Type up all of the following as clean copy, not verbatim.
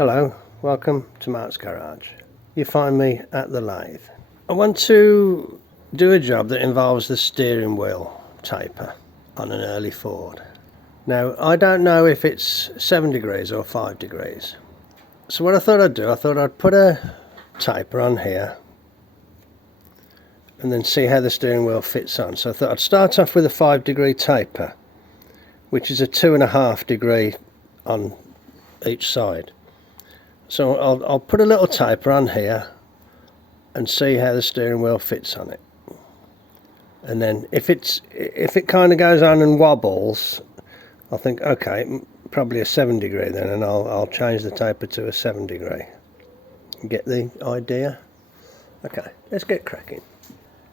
Hello, welcome to Mart's Garage. You find me at the lathe. I want to do a job that involves the steering wheel taper on an early Ford. Now, I don't know if it's 7 degrees or 5 degrees. So what I thought I'd do, I thought I'd put a taper on here and then see how the steering wheel fits on. So I thought I'd start off with a 5-degree taper, which is a 2.5 degree on each side. So I'll put a little taper on here and see how the steering wheel fits on it. And then if it kind of goes on and wobbles, I'll think, okay, probably a 7 degree then, and I'll change the taper to a 7 degree. Get the idea? Okay, let's get cracking.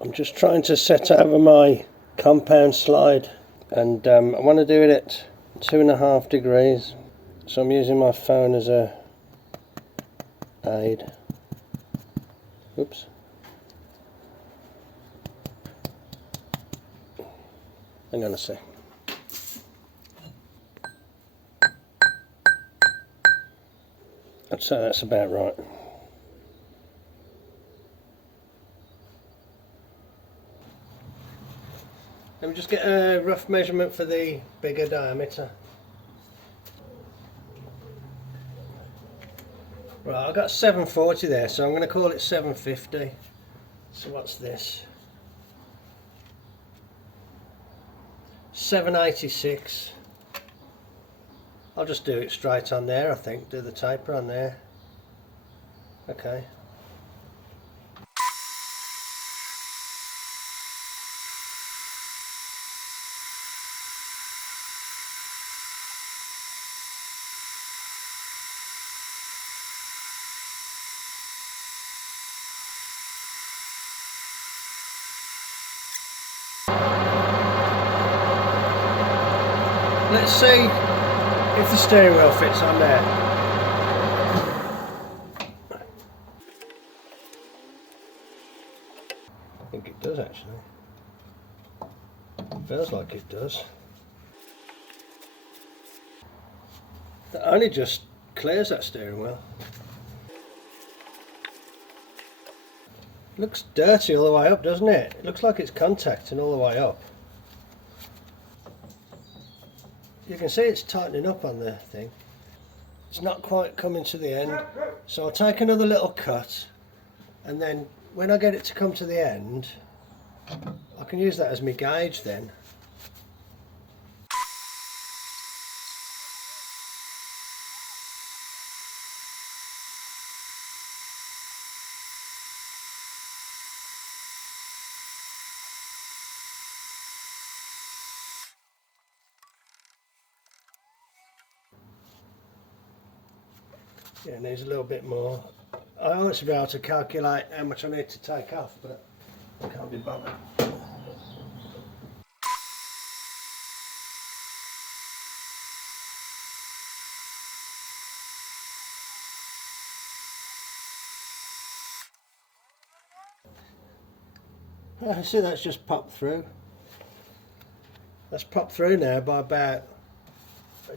I'm just trying to set over my compound slide, and I want to do it at 2.5 degrees. So I'm using my phone as a aid. Oops. Hang on a sec. I'd say that's about right. Let me just get a rough measurement for the bigger diameter. Right, I've got 740 there, so I'm going to call it 750. So what's this? 786. I'll just do it straight on there, I think. Do the taper on there. Okay. Let's see if the steering wheel fits on there. I think it does actually. It feels like it does. That only just clears that steering wheel. Looks dirty all the way up, doesn't it? It looks like it's contacting all the way up. You can see it's tightening up on the thing. It's not quite coming to the end, so I'll take another little cut, and then when I get it to come to the end, I can use that as my gauge then. Yeah, it needs a little bit more. I ought to be able to calculate how much I need to take off, but I can't be bothered. I see that's just popped through. That's popped through now by about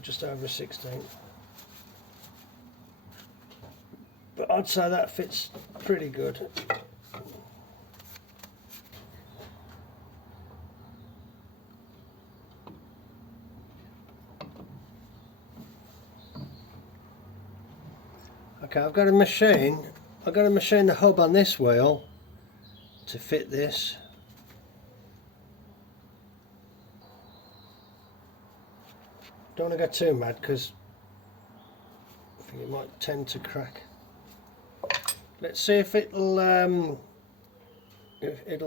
just over a 16th. But I'd say that fits pretty good. Okay, I've got to machine the hub on this wheel to fit this. Don't want to go too mad because I think it might tend to crack. Let's see if it'll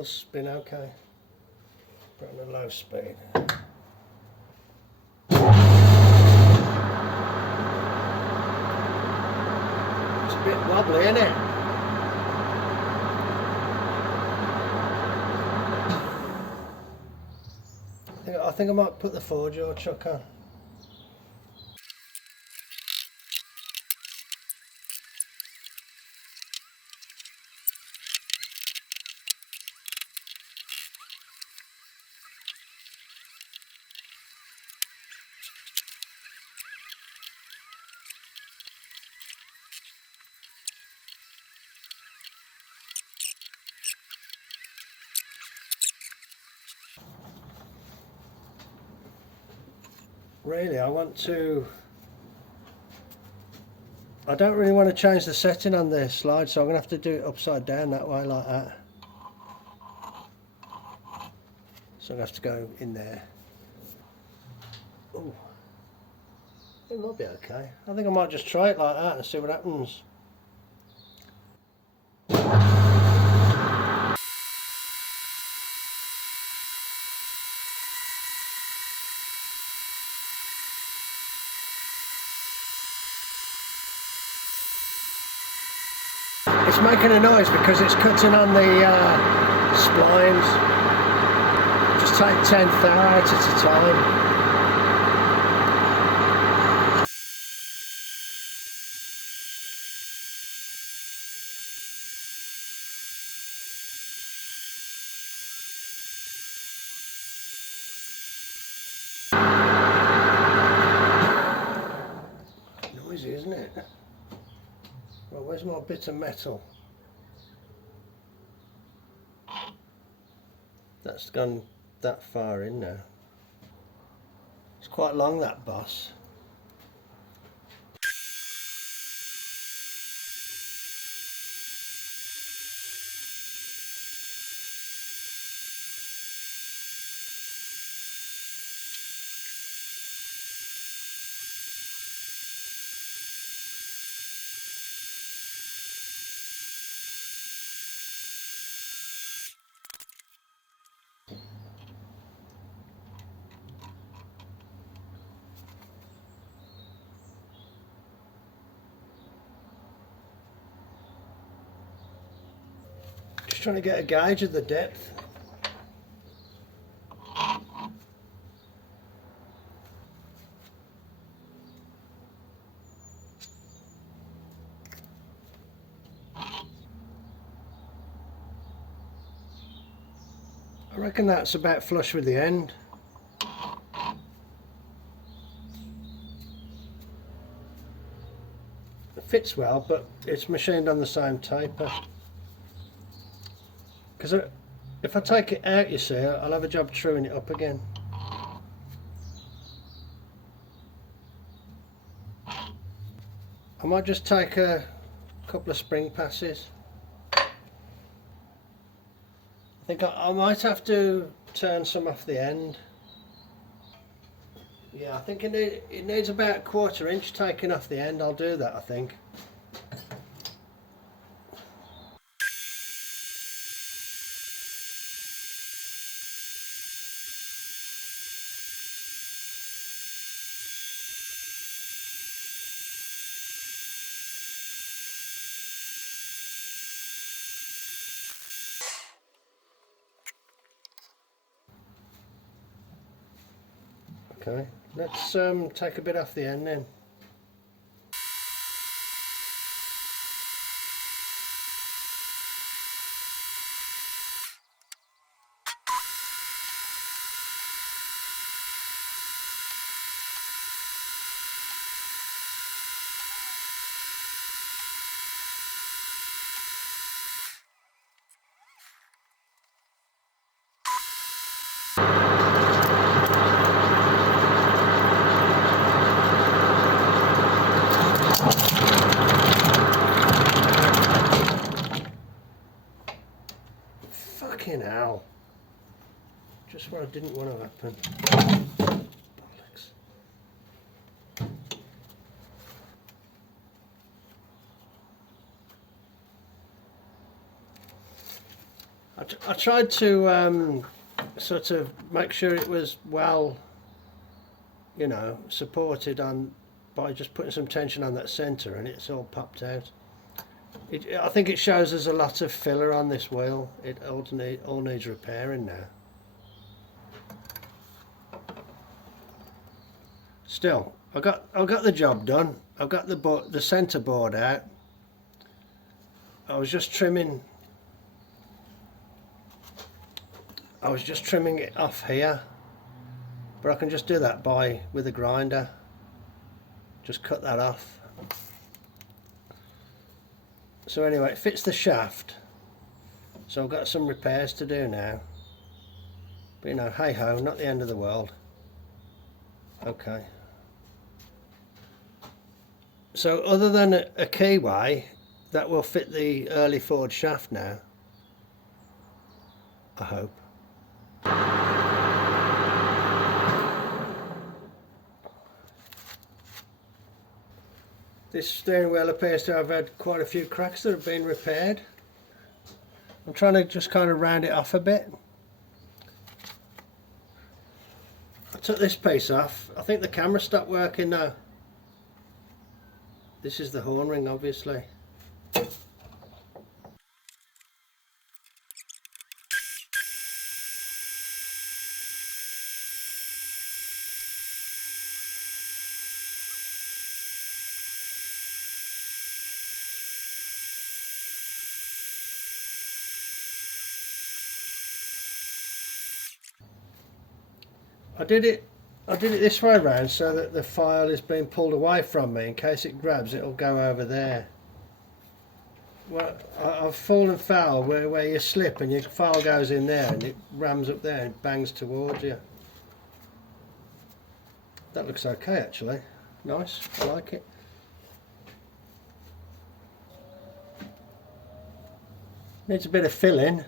spin okay. Put it on a low speed. It's a bit wobbly, isn't it? I think I might put the 4-jaw chuck on. really I don't really want to change the setting on the slide, so I'm going to have to do it upside down that way, like that. So I'm going to have to go in there. Ooh. It might be okay. I think I might just try it like that and see what happens. It's making a noise because it's cutting on the splines. Just take 10th hour out at a time. Noisy, isn't it? Well, where's my bit of metal? That's gone that far in now. It's quite long, that boss. Just trying to get a gauge of the depth. I reckon that's about flush with the end. It fits well, but it's machined on the same taper. Because if I take it out, you see, I'll have a job truing it up again. I might just take a couple of spring passes. I think I might have to turn some off the end. Yeah, I think it needs about a 1/4 inch taken off the end. I'll do that, I think. Okay, let's take a bit off the end then. Fucking hell. Just what I didn't want to happen. Bollocks. I tried to sort of make sure it was well, you know, supported on by just putting some tension on that centre, and it's all popped out. I think it shows there's a lot of filler on this wheel. It all needs repairing now. Still, I got the job done. I've got the centre board out. I was just trimming it off here, but I can just do that with a grinder. Just cut that off. So anyway, it fits the shaft. So I've got some repairs to do now. But you know, hey ho, not the end of the world. Okay. So other than a keyway, that will fit the early Ford shaft now, I hope. This steering wheel appears to have had quite a few cracks that have been repaired. I'm trying to just kind of round it off a bit. I took this piece off. I think the camera stopped working now. This is the horn ring, obviously. I did it this way around so that the file is being pulled away from me. In case it grabs, it'll go over there. Well, I've fallen foul where you slip and your file goes in there and it rams up there and bangs towards you. That looks okay actually. Nice, I like it. Needs a bit of filling.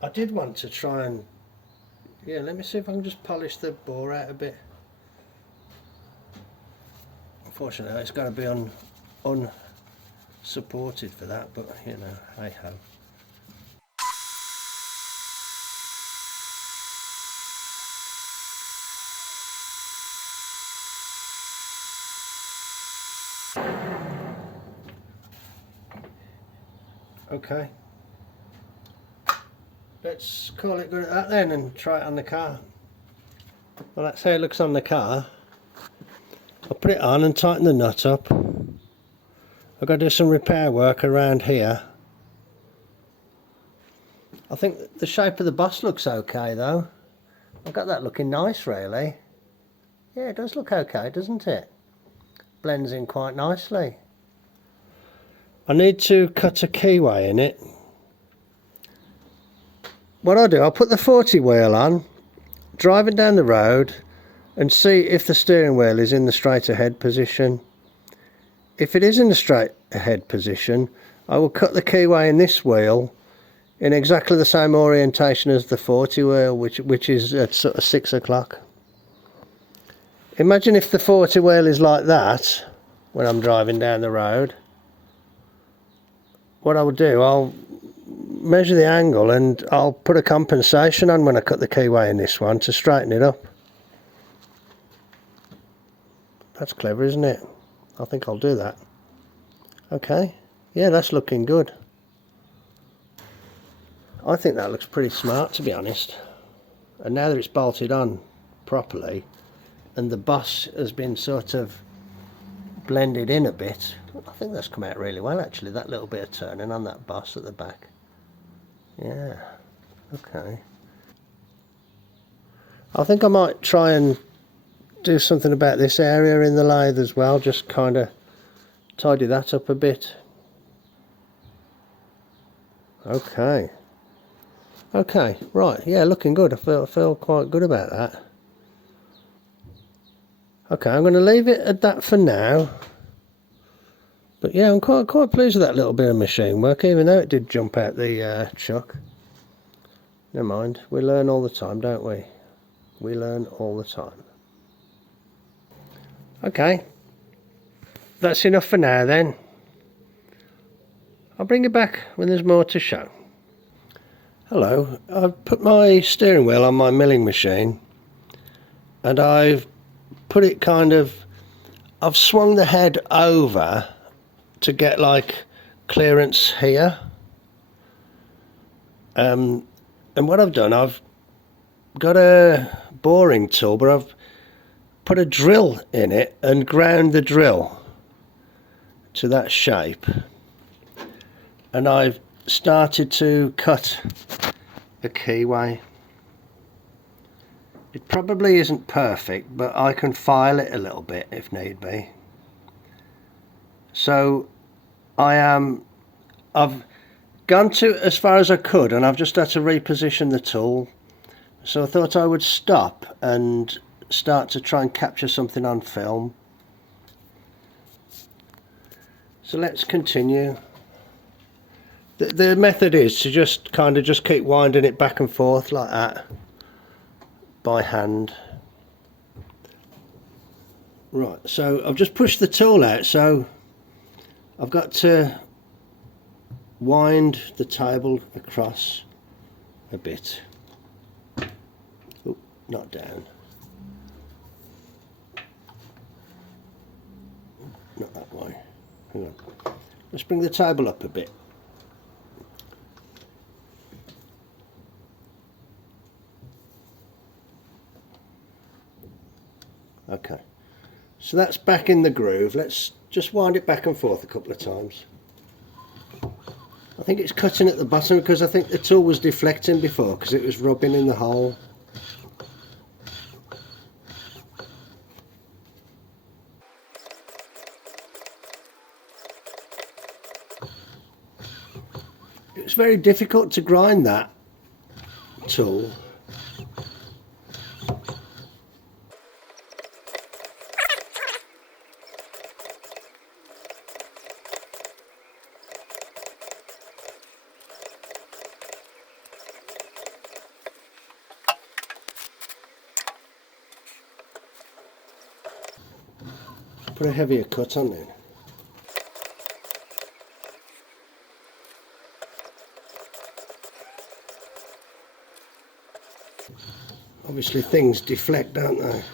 I did want to try and, yeah, let me see if I can just polish the bore out a bit. Unfortunately it's got to be unsupported for that, but you know, hey ho. Okay, let's call it good at that then and try it on the car. Well, that's how it looks on the car. I'll put it on and tighten the nut up. I've got to do some repair work around here. I think the shape of the bus looks okay though. I've got that looking nice really. Yeah, it does look okay, doesn't it? Blends in quite nicely. I need to cut a keyway in it. What I'll do, I'll put the 40 wheel on, driving down the road, and see if the steering wheel is in the straight ahead position. If it is in the straight ahead position, I will cut the keyway in this wheel in exactly the same orientation as the 40 wheel, which is at sort of 6 o'clock. Imagine if the 40 wheel is like that when I'm driving down the road. What I will do, I'll measure the angle and I'll put a compensation on when I cut the keyway in this one to straighten it up. That's clever, isn't it? I think I'll do that. Okay, yeah, that's looking good. I think that looks pretty smart, to be honest. And now that it's bolted on properly and the bus has been sort of blended in a bit, I think that's come out really well actually, that little bit of turning on that bus at the back. Yeah, okay. I think I might try and do something about this area in the lathe as well, just kind of tidy that up a bit. Okay. Okay, right, yeah, looking good. I feel quite good about that. Okay, I'm going to leave it at that for now. But yeah, I'm quite pleased with that little bit of machine work, even though it did jump out the chuck. Never mind, we learn all the time, don't we? We learn all the time. Okay, that's enough for now then. I'll bring it back when there's more to show. Hello, I've put my steering wheel on my milling machine and I've put it I've swung the head over to get like clearance here. And what I've done, I've got a boring tool, but I've put a drill in it and ground the drill to that shape. And I've started to cut a keyway. It probably isn't perfect, but I can file it a little bit if need be. So I've gone to as far as I could and I've just had to reposition the tool So I thought I would stop and start to try and capture something on film. So let's continue. The method is to just keep winding it back and forth like that by hand. Right, so I've just pushed the tool out, so I've got to wind the table across a bit. Oh, not down. Not that way. Hang on. Let's bring the table up a bit. Okay, so that's back in the groove. Let's just wind it back and forth a couple of times. I think it's cutting at the bottom because I think the tool was deflecting before because it was rubbing in the hole. It's very difficult to grind that tool. Put a heavier cut on it. Obviously things deflect, don't they?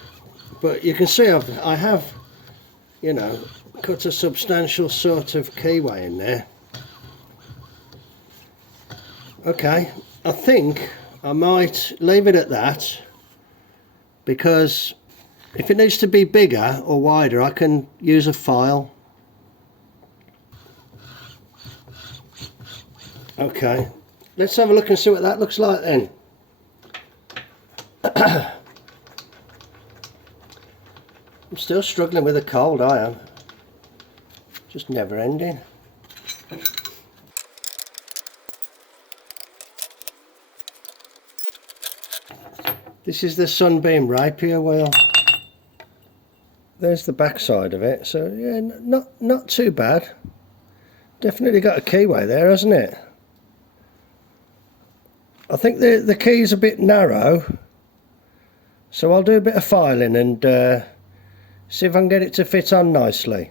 But you can see I have, you know, cut a substantial sort of keyway in there. Okay, I think I might leave it at that, because if it needs to be bigger or wider I can use a file. Okay, let's have a look and see what that looks like then. I'm still struggling with a cold, I am. Just never ending. This is the Sunbeam rapier wheel. There's the back side of it, so yeah, not too bad. Definitely got a keyway there, hasn't it? I think the key's a bit narrow, so I'll do a bit of filing and see if I can get it to fit on nicely.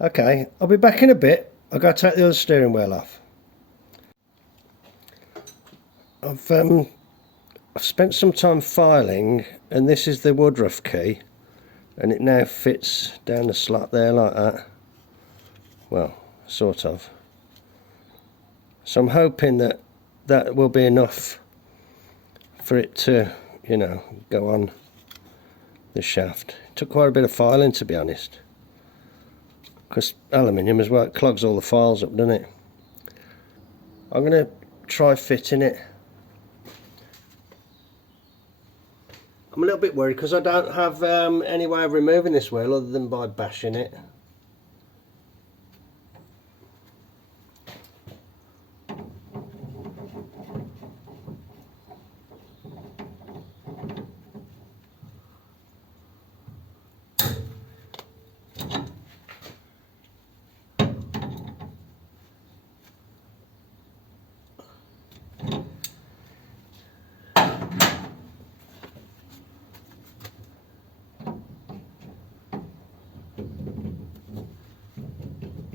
Okay, I'll be back in a bit. I've got to take the other steering wheel off. I've spent some time filing, and this is the Woodruff key, and it now fits down the slot there like that. Well, sort of. So I'm hoping that that will be enough for it to, you know, go on the shaft. It took quite a bit of filing, to be honest, because aluminium as well, it clogs all the files up, doesn't it? I'm going to try fitting it. I'm a little bit worried because I don't have any way of removing this wheel other than by bashing it.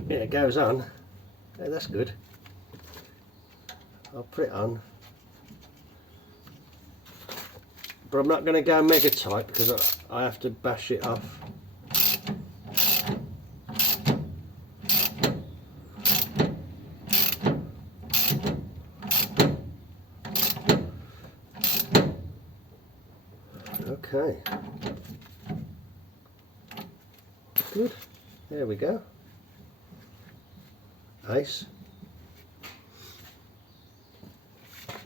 Yeah, it goes on. Yeah, that's good. I'll put it on. But I'm not going to go mega tight because I have to bash it off. Okay. Good. There we go. Nice.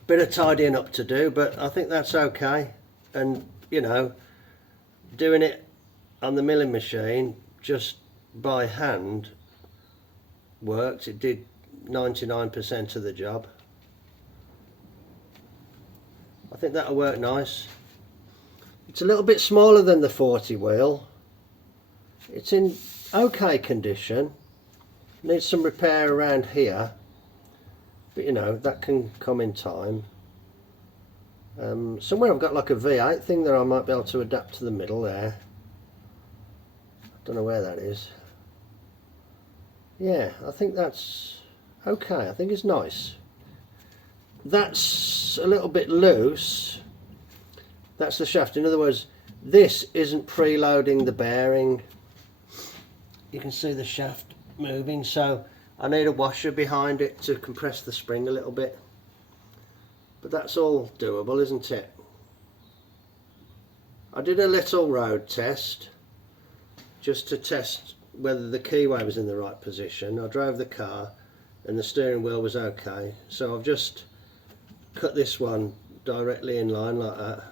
Bit of tidying up to do, but I think that's okay. And you know, doing it on the milling machine just by hand worked. It did 99% of the job. I think that'll work nice. It's a little bit smaller than the 40 wheel. It's in okay condition. Needs some repair around here, but you know, that can come in time. Somewhere I've got like a V8 thing that I might be able to adapt to the middle there. Don't know where that is. Yeah, I think that's okay. I think it's nice. That's a little bit loose. That's the shaft. In other words, this isn't preloading the bearing. You can see the shaft moving, so I need a washer behind it to compress the spring a little bit. But that's all doable, isn't it? I did a little road test just to test whether the keyway was in the right position. I drove the car and the steering wheel was okay, so I've just cut this one directly in line like that.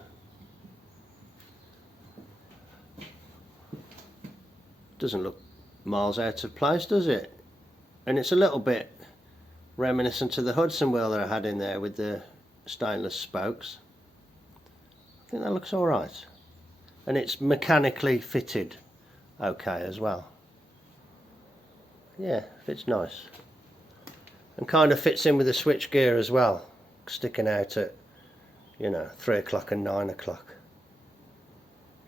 Doesn't look miles out of place, does it? And it's a little bit reminiscent of the Hudson wheel that I had in there with the stainless spokes. I think that looks alright. And it's mechanically fitted okay as well. Yeah, fits nice. And kind of fits in with the switch gear as well, sticking out at, you know, 3 o'clock and 9 o'clock.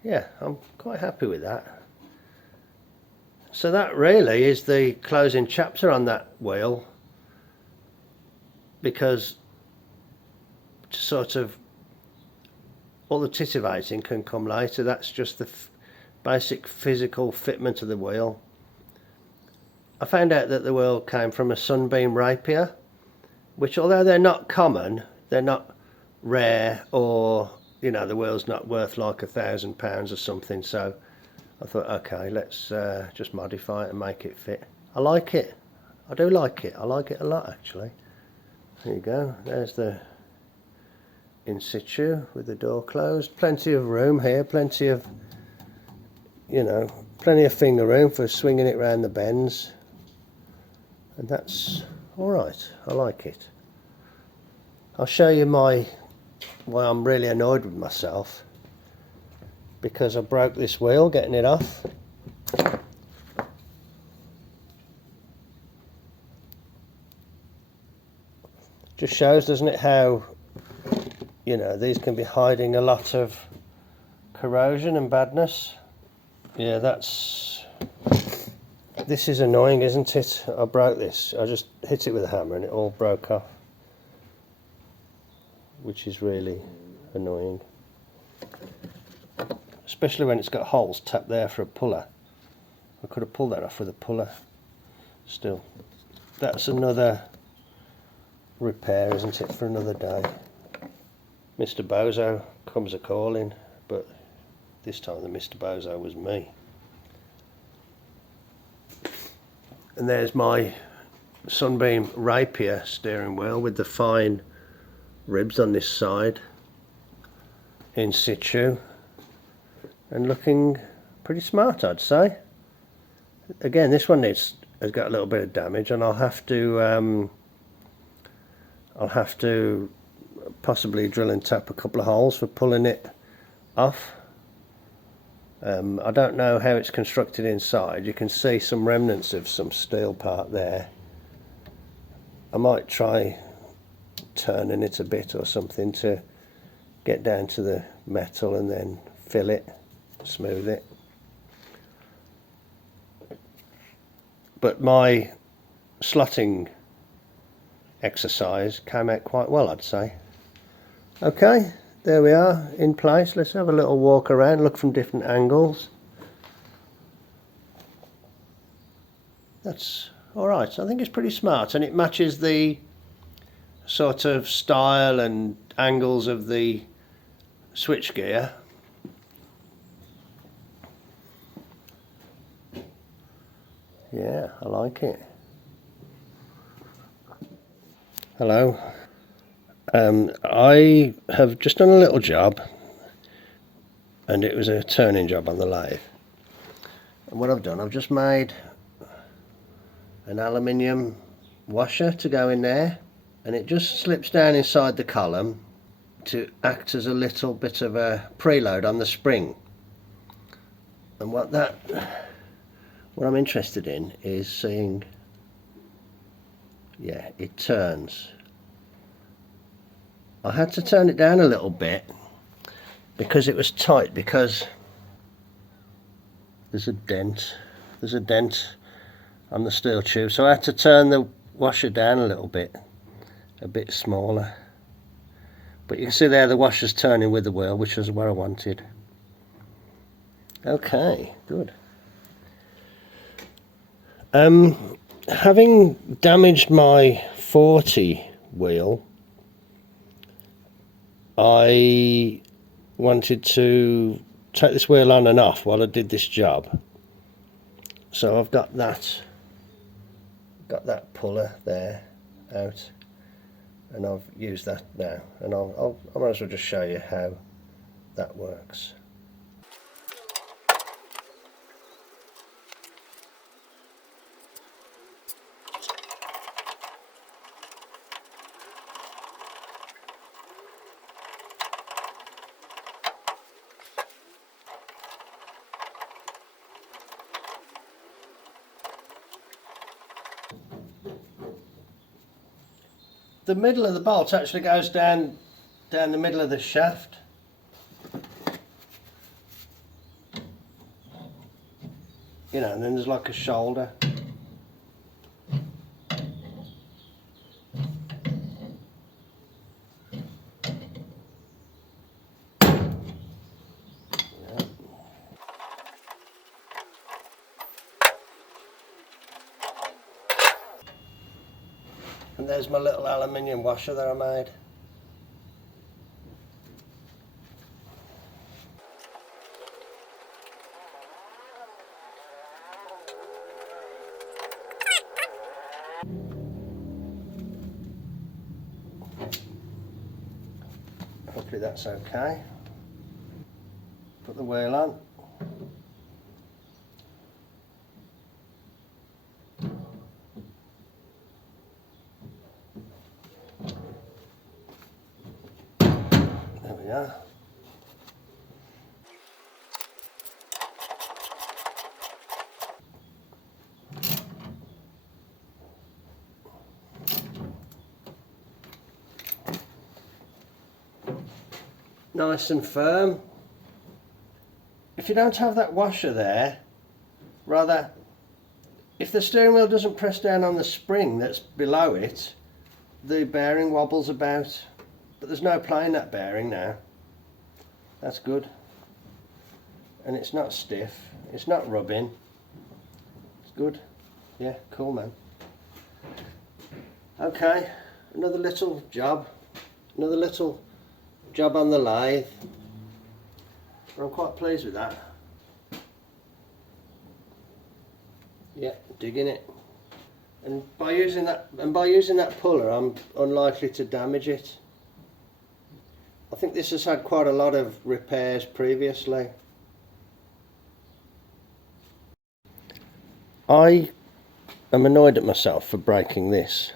Yeah, I'm quite happy with that. So that really is the closing chapter on that wheel, because sort of all the titivating can come later. That's just the basic physical fitment of the wheel. I found out that the wheel came from a Sunbeam rapier, which although they're not common, they're not rare, or you know, the wheel's not worth like £1,000 or something, so I thought, okay, let's just modify it and make it fit. I like it. I do like it. I like it a lot, actually. There you go. There's the in situ with the door closed. Plenty of room here. Plenty of, you know, plenty of finger room for swinging it round the bends. And that's all right. I like it. I'll show you why I'm really annoyed with myself. Because I broke this wheel getting it off. Just shows, doesn't it, how, you know, these can be hiding a lot of corrosion and badness. Yeah, this is annoying, isn't it? I broke this. I just hit it with a hammer and it all broke off, which is really annoying. Especially when it's got holes tapped there for a puller. I could have pulled that off with a puller. Still, that's another repair, isn't it, for another day. Mr. Bozo comes a-calling, but this time the Mr. Bozo was me. And there's my Sunbeam rapier steering wheel with the fine ribs on this side, in situ. And looking pretty smart, I'd say. Again, this one has got a little bit of damage, and I'll have to possibly drill and tap a couple of holes for pulling it off. I don't know how it's constructed inside. You can see some remnants of some steel part there. I might try turning it a bit or something to get down to the metal and then fill it, smooth it. But my slotting exercise came out quite well, I'd say. Okay, there we are in place. Let's have a little walk around, look from different angles. That's alright. I think it's pretty smart, and it matches the sort of style and angles of the switchgear. Yeah, I like it. Hello. I have just done a little job, and it was a turning job on the lathe. And what I've done, I've just made an aluminium washer to go in there, and it just slips down inside the column to act as a little bit of a preload on the spring. And what I'm interested in is seeing, yeah, it turns. I had to turn it down a little bit because it was tight, because there's a dent on the steel tube, so I had to turn the washer down a little bit, a bit smaller. But you can see there the washer's turning with the wheel, which is where I wanted. Okay, good. Having damaged my 40 wheel, I wanted to take this wheel on and off while I did this job. So I've got that puller there out, and I've used that now, and I might as well just show you how that works. The middle of the bolt actually goes down the middle of the shaft. You know, and then there's like a shoulder. And there's my little aluminium washer that I made. Hopefully that's okay. Put the wheel on. There we are. Nice and firm. If you don't have that washer there, rather, if the steering wheel doesn't press down on the spring that's below it, the bearing wobbles about. But there's no play in that bearing now. That's good. And it's not stiff, it's not rubbing. It's good. Yeah, cool, man. Okay, another little job on the lathe. I'm quite pleased with that. Yeah, digging it. And by using that puller, I'm unlikely to damage it. I think this has had quite a lot of repairs previously. I am annoyed at myself for breaking this.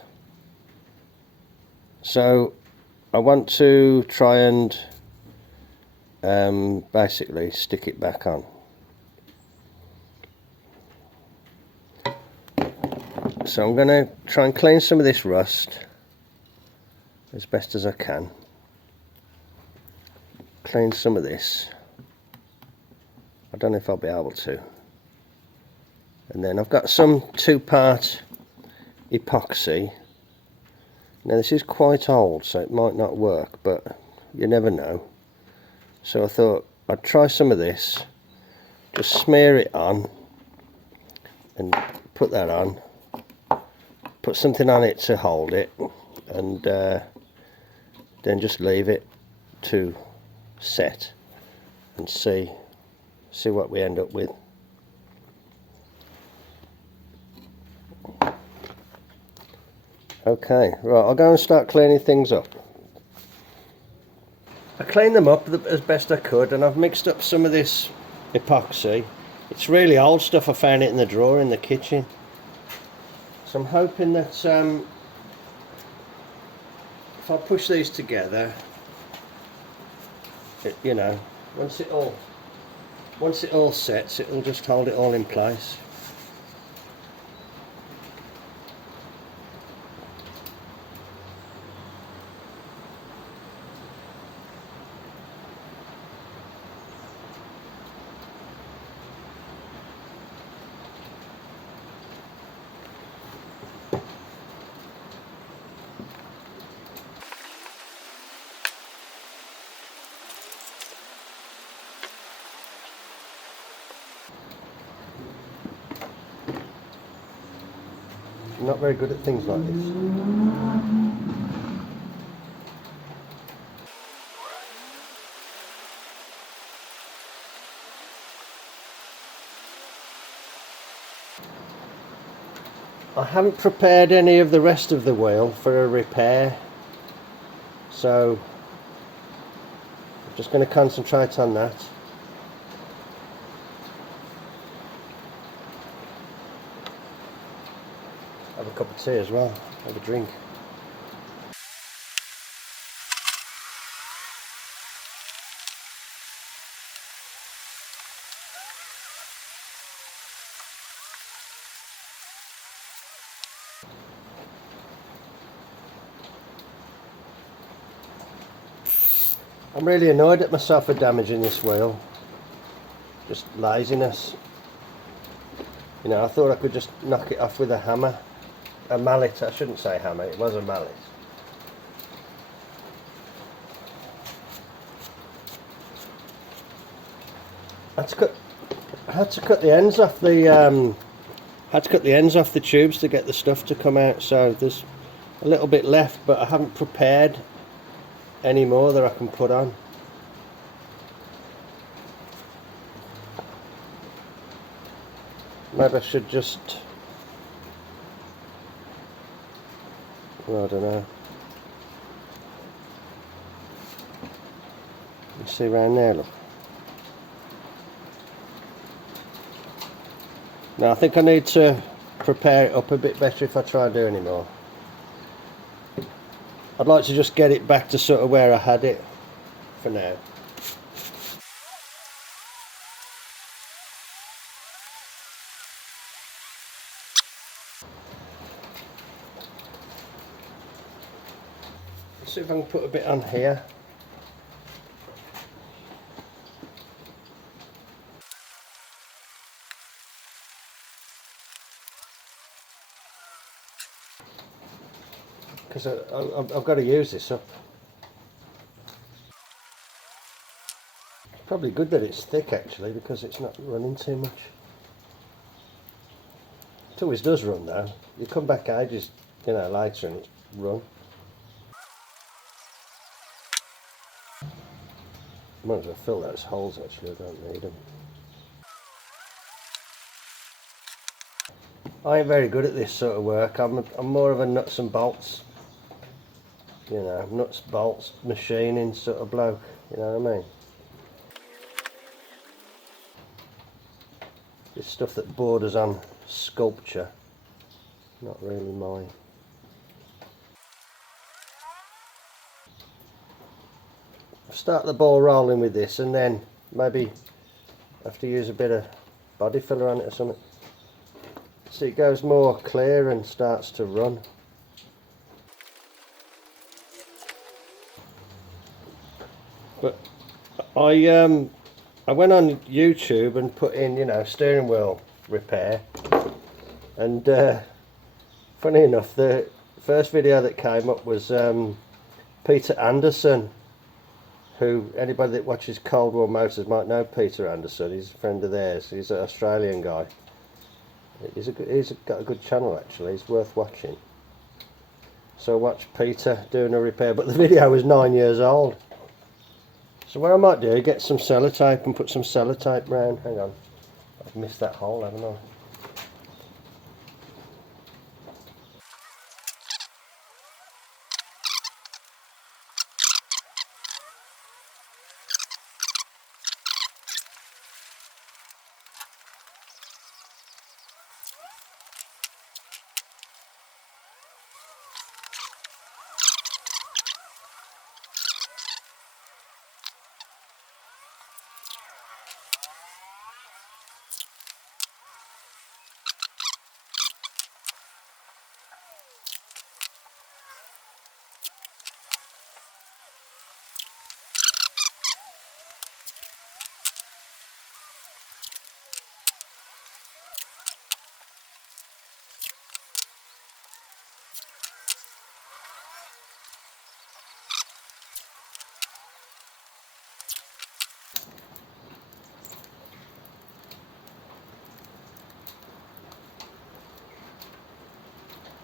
So I want to try and basically stick it back on. So I'm going to try and clean some of this rust as best as I can. Clean some of this. I don't know if I'll be able to. And then I've got some 2-part epoxy. Now this is quite old, so it might not work, but you never know. So I thought I'd try some of this, just smear it on and put that on, put something on it to hold it, and then just leave it to set and see what we end up with. Okay, right, I'll go and start cleaning things up. I cleaned them up as best I could, and I've mixed up some of this epoxy. It's really old stuff. I found it in the drawer in the kitchen. So I'm hoping that if I push these together, you know, once it all sets, it'll just hold it all in place. I'm not very good at things like this. I haven't prepared any of the rest of the wheel for a repair, so I'm just going to concentrate on that. Have a cup of tea as well, have a drink. I'm really annoyed at myself for damaging this wheel. Just laziness. You know, I thought I could just knock it off with a hammer. A mallet, I shouldn't say hammer, it was a mallet. I had to cut the ends off the tubes to get the stuff to come out, so there's a little bit left, but I haven't prepared any more that I can put on. Maybe I should just, well, I don't know. You see around there, look. Now I think I need to prepare it up a bit better if I try and do any more. I'd like to just get it back to sort of where I had it for now. Let's see if I can put a bit on here. Because I've got to use this up. It's probably good that it's thick actually, because it's not running too much. It always does run though. You come back ages, you know, later and it's run. Might as well fill those holes actually, I don't need them. I ain't very good at this sort of work. I'm more of a nuts and bolts, you know, nuts, bolts, machining sort of bloke, you know what I mean? This stuff that borders on sculpture, not really mine. Start the ball rolling with this and then maybe have to use a bit of body filler on it or something. So it goes more clear and starts to run. But I went on YouTube and put in, you know, steering wheel repair, and funny enough, the first video that came up was Peter Anderson, who anybody that watches Cold War Motors might know. Peter Anderson, he's a friend of theirs. He's an Australian guy. He's got a good channel actually. It's worth watching. So I watched Peter doing a repair, but the video was 9 years old. So what I might do, get some sellotape and put some sellotape round. Hang on, I've missed that hole, haven't I?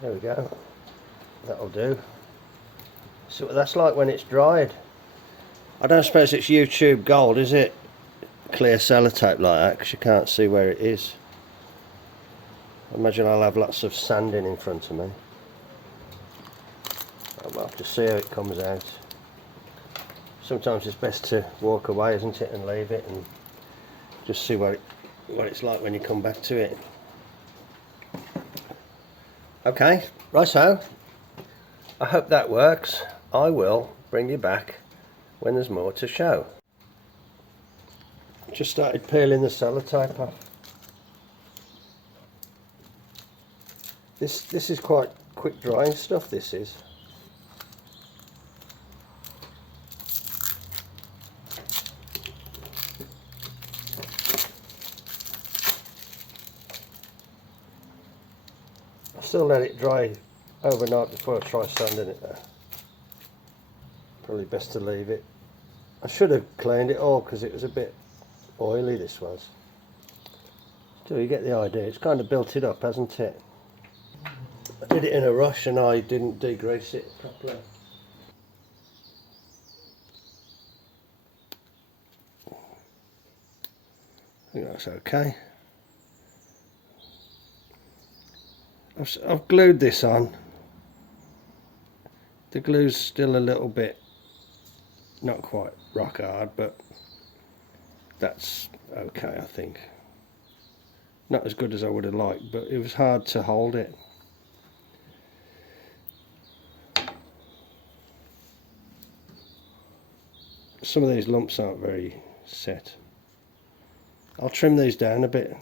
There we go. That'll do. See what that's like when it's dried. I don't suppose it's YouTube gold, is it? Clear sellotape like that, because you can't see where it is. I imagine I'll have lots of sanding in front of me. I'll have to see how it comes out. Sometimes it's best to walk away, isn't it, and leave it and just see what it's like when you come back to it. Okay, righto. I hope that works. I will bring you back when there's more to show. Just started peeling the sellotape off. This is quite quick drying stuff, this is. I still let it dry overnight before I try sanding it though. Probably best to leave it. I should have cleaned it all because it was a bit oily, this was. So you get the idea, it's kind of built it up, hasn't it? I did it in a rush and I didn't degrease it properly. I think that's okay. I've glued this on. The glue's still a little bit, not quite rock hard, but that's okay, I think. Not as good as I would have liked, but it was hard to hold it. Some of these lumps aren't very set. I'll trim these down a bit.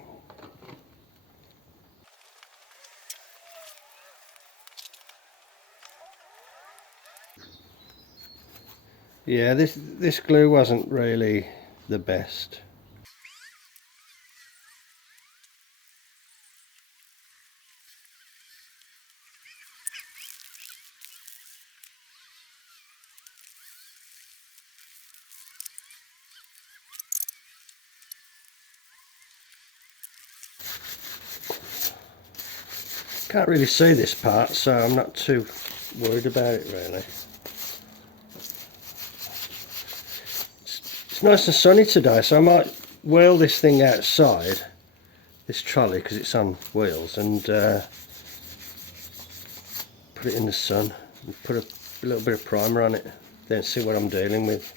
Yeah, this glue wasn't really the best. Can't really see this part, so I'm not too worried about it really. It's nice and sunny today, so I might wheel this thing outside, this trolley, because it's on wheels, and put it in the sun and put a little bit of primer on it, then see what I'm dealing with.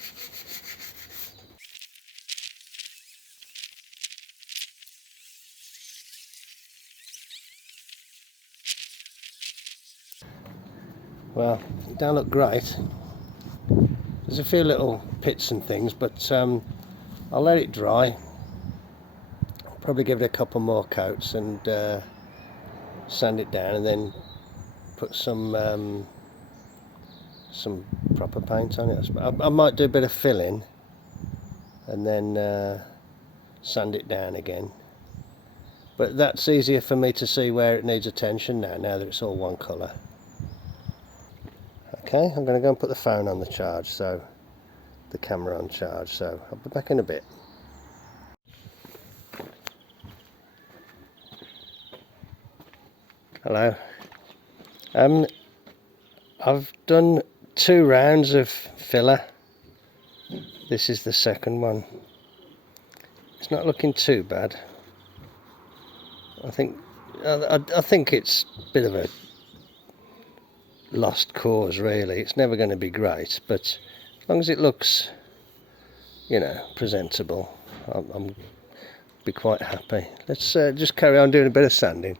Well, it don't look great. There's a few little pits and things, but I'll let it dry. I'll probably give it a couple more coats and sand it down, and then put some proper paint on it. I might do a bit of filling and then sand it down again. But that's easier for me to see where it needs attention now that it's all one colour. Okay, I'm going to go and put the phone on the charge, so the camera on charge, so I'll be back in a bit. Hello. I've done 2 rounds of filler. This is the second one. It's not looking too bad. I think it's a bit of a lost cause really. It's never going to be great, but as long as it looks, you know, presentable, I'll be quite happy. Let's just carry on doing a bit of sanding.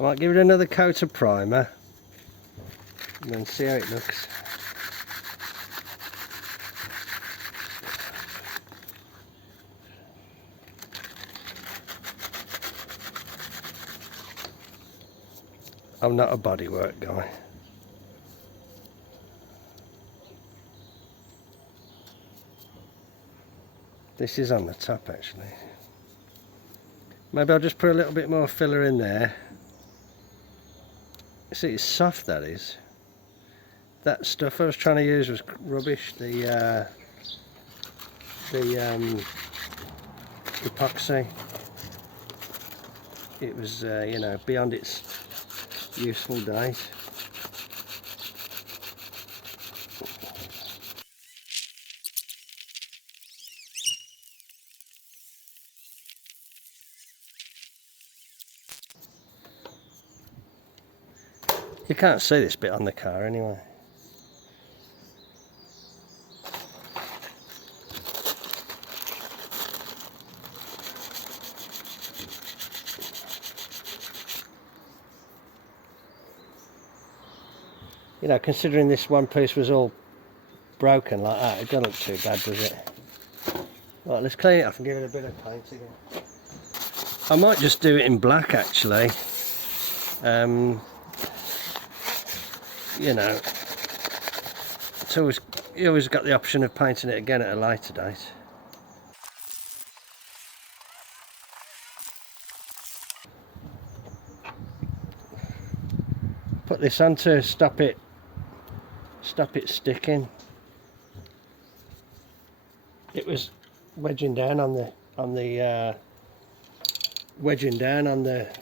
I might give it another coat of primer and then see how it looks. I'm not a bodywork guy. This is on the top actually. Maybe I'll just put a little bit more filler in there. See, it's soft, that is. That stuff I was trying to use was rubbish. The epoxy. It was, you know, beyond its useful days. You can't see this bit on the car anyway. You know, considering this one piece was all broken like that, it doesn't look too bad, does it? Right, let's clean it off and give it a bit of paint again. I might just do it in black actually. You know, you always got the option of painting it again at a later date. Put this on to stop it sticking. It was wedging down on the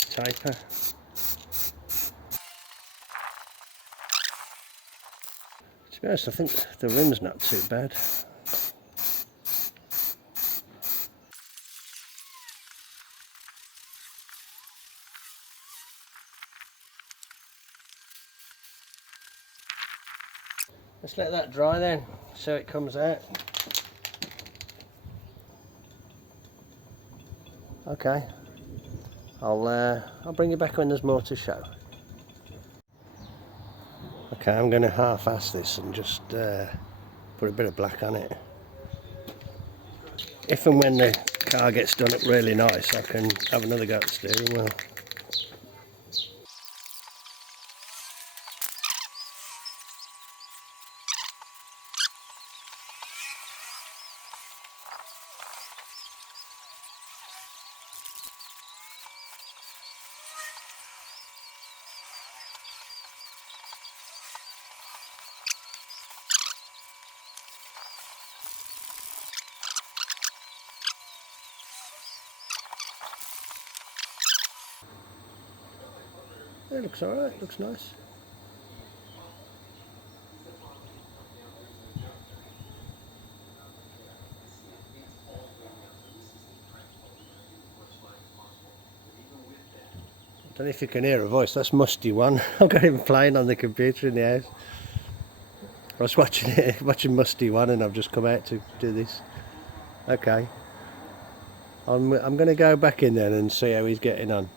taper. To be honest, I think the rim's not too bad. Let's let that dry then, so it comes out. Okay, I'll bring you back when there's more to show. Okay, I'm going to half-ass this and just put a bit of black on it. If and when the car gets done up really nice, I can have another go at the steering wheel. It looks alright, looks nice. I don't know if you can hear a voice, that's Musty One. I've got him playing on the computer in the house. I was watching Musty One and I've just come out to do this. Okay. I'm going to go back in then and see how he's getting on.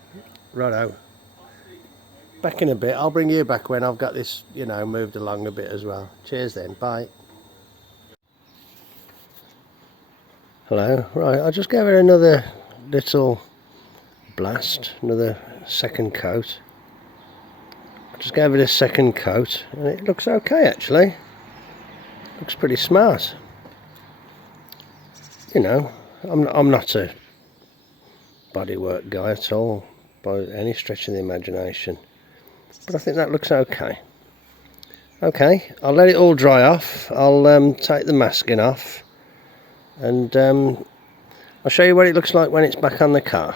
Righto. Back in a bit. I'll bring you back when I've got this, you know, moved along a bit as well. Cheers then. Bye. Hello. Right, I just gave it another little blast, another second coat. Just gave it a second coat and it looks okay actually. Looks pretty smart. You know, I'm not a bodywork guy at all by any stretch of the imagination, but I think that looks okay. Okay, I'll let it all dry off. I'll take the masking off and I'll show you what it looks like when it's back on the car.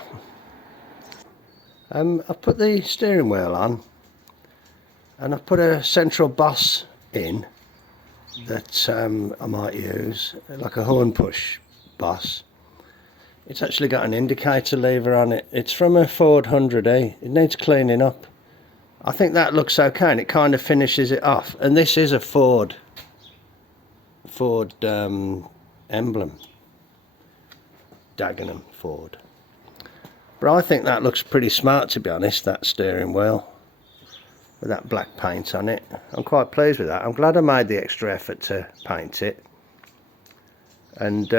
I've put the steering wheel on and I've put a central boss in that I might use, like a horn push boss. It's actually got an indicator lever on it. It's from a Ford 100E. It needs cleaning up. I think that looks okay and it kind of finishes it off. And this is a Ford emblem. Dagenham Ford. But I think that looks pretty smart, to be honest, that steering wheel with that black paint on it. I'm quite pleased with that. I'm glad I made the extra effort to paint it. And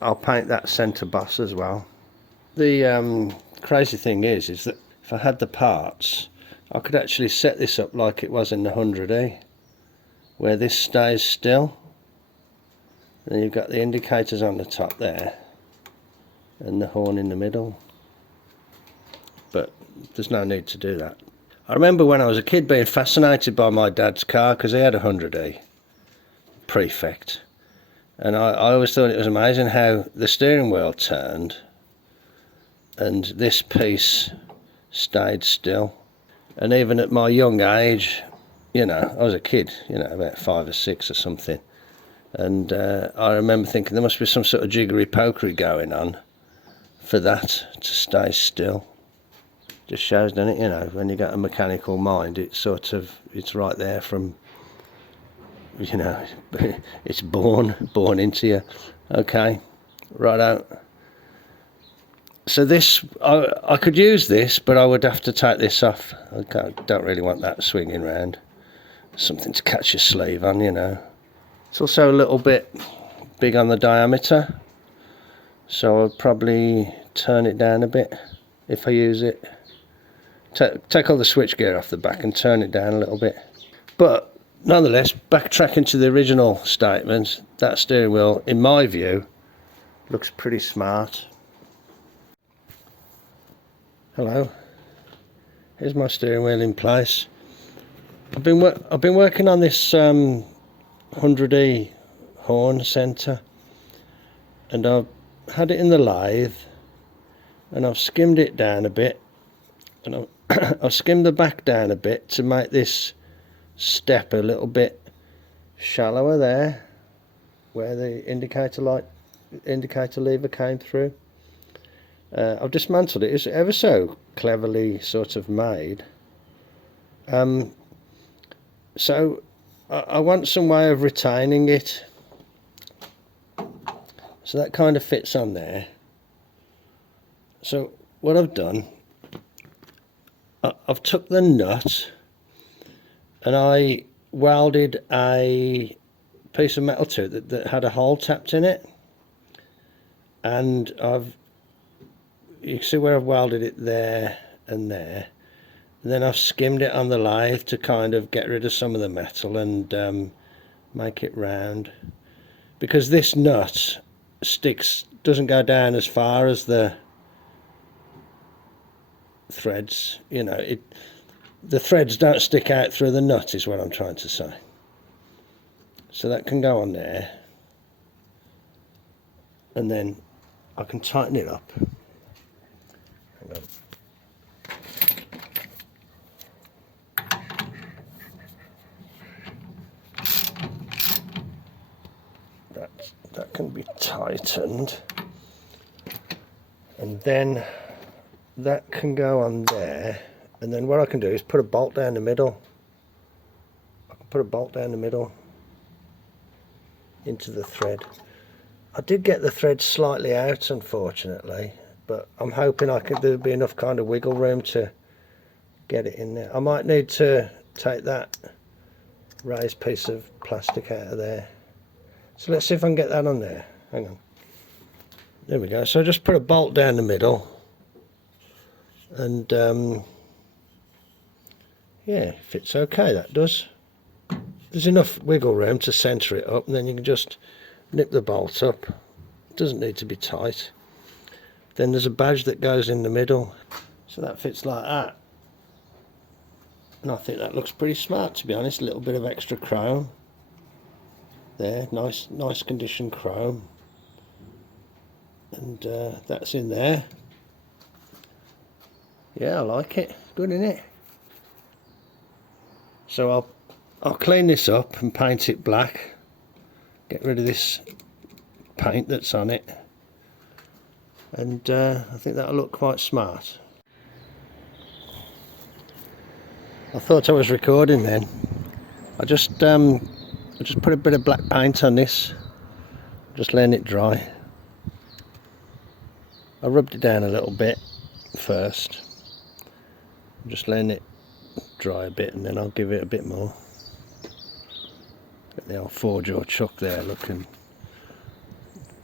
I'll paint that centre boss as well. The crazy thing is that if I had the parts, I could actually set this up like it was in the 100E, where this stays still. Then you've got the indicators on the top there and the horn in the middle, but there's no need to do that. I remember when I was a kid being fascinated by my dad's car because he had a 100E Prefect, and I always thought it was amazing how the steering wheel turned and this piece stayed still. And even at my young age, you know, I was a kid, you know, about 5 or 6 or something, and I remember thinking there must be some sort of jiggery pokery going on for that to stay still. Just shows, doesn't it, you know, when you got a mechanical mind, it's sort of, it's right there from, you know, it's born into you. Okay, right out. So this, I could use this, but I would have to take this off. I don't really want that swinging round. Something to catch your sleeve on, you know. It's also a little bit big on the diameter, so I'll probably turn it down a bit if I use it. Take all the switchgear off the back and turn it down a little bit. But nonetheless, backtracking to the original statement, that steering wheel, in my view, looks pretty smart. Hello, here's my steering wheel in place. I've been working on this 100E horn centre, and I've had it in the lathe, and I've skimmed it down a bit, and I've skimmed the back down a bit to make this step a little bit shallower there, where the indicator lever came through. I've dismantled it. It's ever so cleverly sort of made. So I want some way of retaining it. So that kind of fits on there. So what I've done, I've took the nut and I welded a piece of metal to it that had a hole tapped in it, and you can see where I've welded it there and there, and then I've skimmed it on the lathe to kind of get rid of some of the metal and make it round, because this nut doesn't go down as far as the threads, you know, the threads don't stick out through the nut is what I'm trying to say. So that can go on there, and then I can tighten it up. Hang on. That can be tightened, and then that can go on there, and then what I can do is put a bolt down the middle. I can put a bolt down the middle into the thread. I did get the thread slightly out, unfortunately, but I'm hoping there'll be enough kind of wiggle room to get it in there. I might need to take that raised piece of plastic out of there. So let's see if I can get that on there. Hang on. There we go. So I just put a bolt down the middle, and yeah, it fits okay, that does. There's enough wiggle room to centre it up, and then you can just nip the bolt up. It doesn't need to be tight. Then there's a badge that goes in the middle, so that fits like that. And I think that looks pretty smart, to be honest. A little bit of extra chrome there, nice condition chrome, and that's in there. Yeah, I like it. Good, isn't it? So I'll clean this up and paint it black, get rid of this paint that's on it, and I think that'll look quite smart. I thought I was recording then. I just put a bit of black paint on this, just letting it dry. I rubbed it down a little bit first, just letting it dry a bit, and then I'll give it a bit more. Got the old 4-jaw chuck there looking,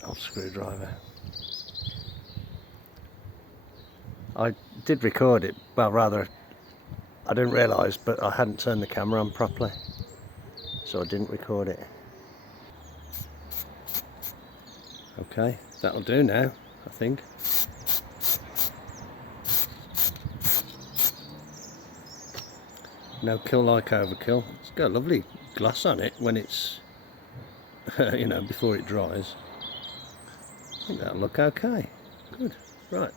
old screwdriver. I did record it, well rather I didn't realise, but I hadn't turned the camera on properly, so I didn't record it. Okay, that'll do now, I think. No kill like overkill. It's got a lovely gloss on it when it's, you know, before it dries. I think that'll look okay. Good. Right.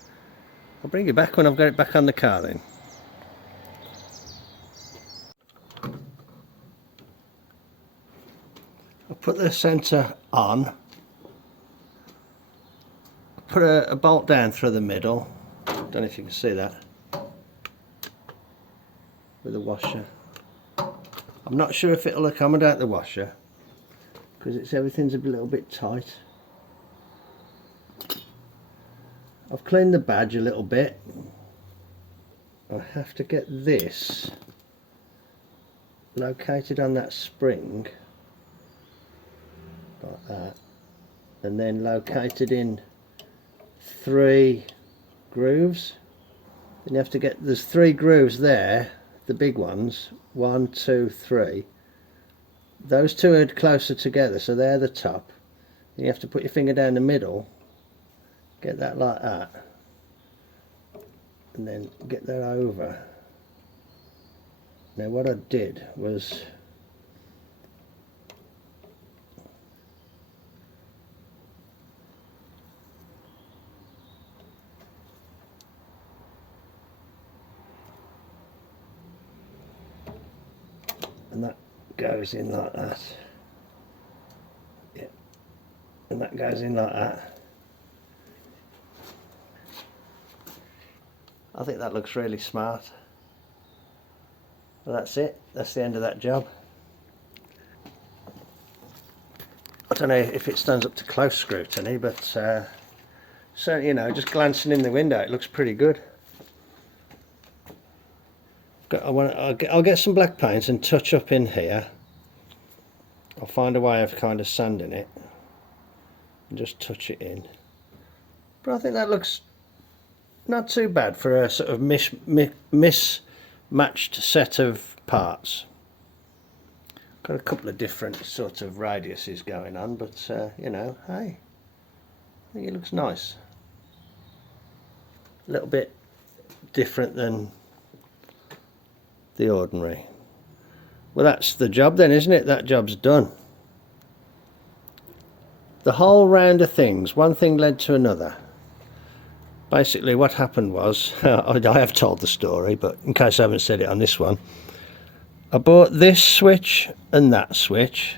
I'll bring you back when I've got it back on the car then. I'll put the centre on. Put a bolt down through the middle. Don't know if you can see that. With a washer. I'm not sure if it'll accommodate the washer because everything's a little bit tight. I've cleaned the badge a little bit. I have to get this located on that spring like that, and then located in 3 grooves. Then you have to get, there's 3 grooves there, the big ones, 1, 2, 3. Those 2 are closer together, so they're the top. Then you have to put your finger down the middle, get that like that, and then get that over. Now what I did was and that goes in like that. Yeah. And that goes in like that. I think that looks really smart. Well, that's it. That's the end of that job. I don't know if it stands up to close scrutiny, but so, you know, just glancing in the window, it looks pretty good. I'll get some black paint and touch up in here. I'll find a way of kind of sanding it and just touch it in. But I think that looks not too bad for a sort of mismatched set of parts. Got a couple of different sort of radiuses going on, but you know, hey, I think it looks nice. A little bit different than the ordinary. Well, that's the job then, isn't it? That job's done. The whole round of things, one thing led to another. Basically what happened was, I have told the story, but in case I haven't said it on this one, I bought this switch and that switch,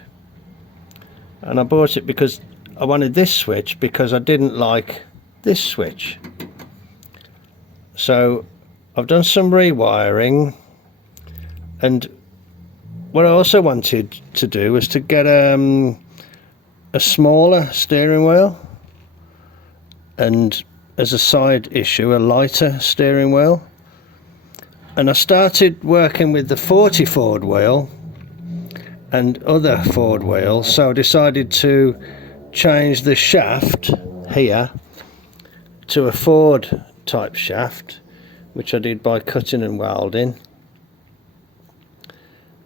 and I bought it because I wanted this switch because I didn't like this switch. So I've done some rewiring, and what I also wanted to do was to get a smaller steering wheel, and as a side issue a lighter steering wheel. And I started working with the 40 Ford wheel and other Ford wheels, so I decided to change the shaft here to a Ford type shaft, which I did by cutting and welding.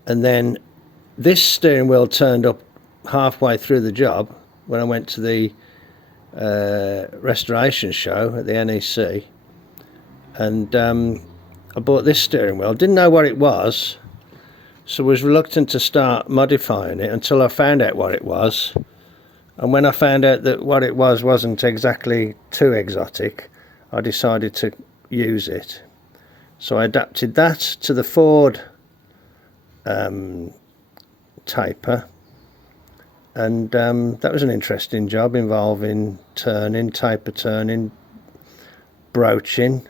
And then this steering wheel turned up halfway through the job when I went to the restoration show at the NEC, and I bought this steering wheel. Didn't know what it was, so was reluctant to start modifying it until I found out what it was. And when I found out that what it was wasn't exactly too exotic, I decided to use it. So I adapted that to the Ford taper, and that was an interesting job involving turning, taper turning, broaching,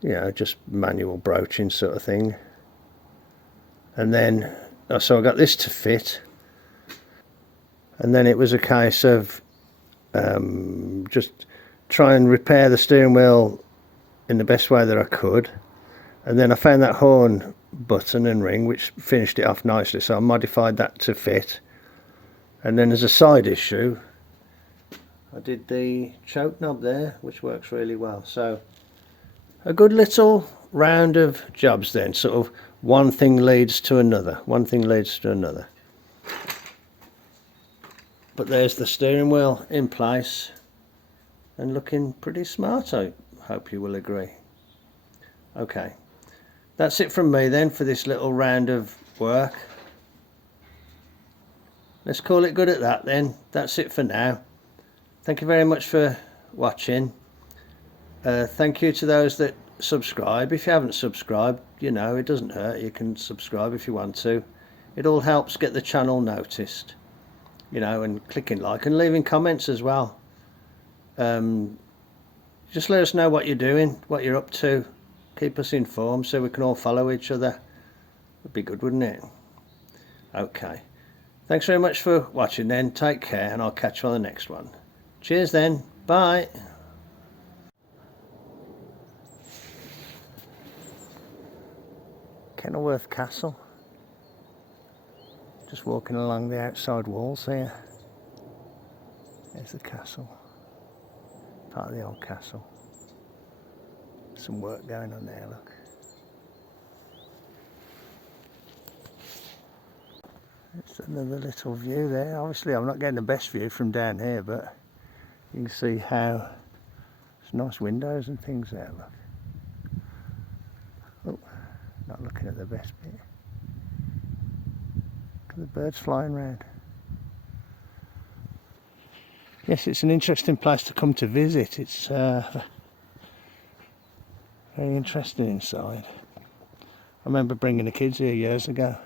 you know, just manual broaching sort of thing. And then so I got this to fit, and then it was a case of just try and repair the steering wheel in the best way that I could. And then I found that horn button and ring which finished it off nicely, so I modified that to fit. And then as a side issue I did the choke knob there, which works really well. So a good little round of jobs then, sort of one thing leads to another, one thing leads to another. But there's the steering wheel in place and looking pretty smart, I hope you will agree. Okay, that's it from me then for this little round of work. Let's call it good at that then. That's it for now. Thank you very much for watching. Thank you to those that subscribe. If you haven't subscribed, you know, it doesn't hurt. You can subscribe if you want to. It all helps get the channel noticed, you know, and clicking like and leaving comments as well. Just let us know what you're doing, what you're up to. Keep us informed so we can all follow each other. Would be good, wouldn't it? Okay. Thanks very much for watching then. Take care, and I'll catch you on the next one. Cheers then. Bye. Kenilworth Castle. Just walking along the outside walls here. There's the castle. Part of the old castle. Some work going on there, look. It's another little view there. Obviously I'm not getting the best view from down here, but you can see how there's nice windows and things there, look. Oh, not looking at the best bit. Look at the birds flying around. Yes, it's an interesting place to come to visit. It's very interesting inside. I remember bringing the kids here years ago.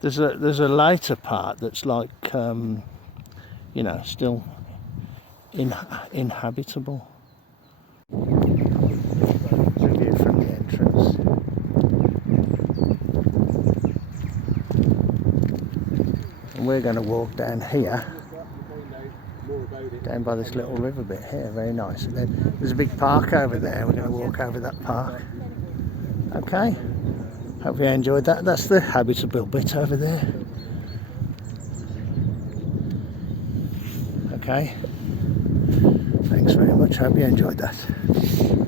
There's a later part that's like, you know, still inhabitable. There's a view from the entrance. And we're going to walk down here, down by this little river bit here, very nice. And then there's a big park over there, we're going to walk over that park. Okay. Hope you enjoyed that. That's the habitable bit over there. Okay. Thanks very much. Hope you enjoyed that.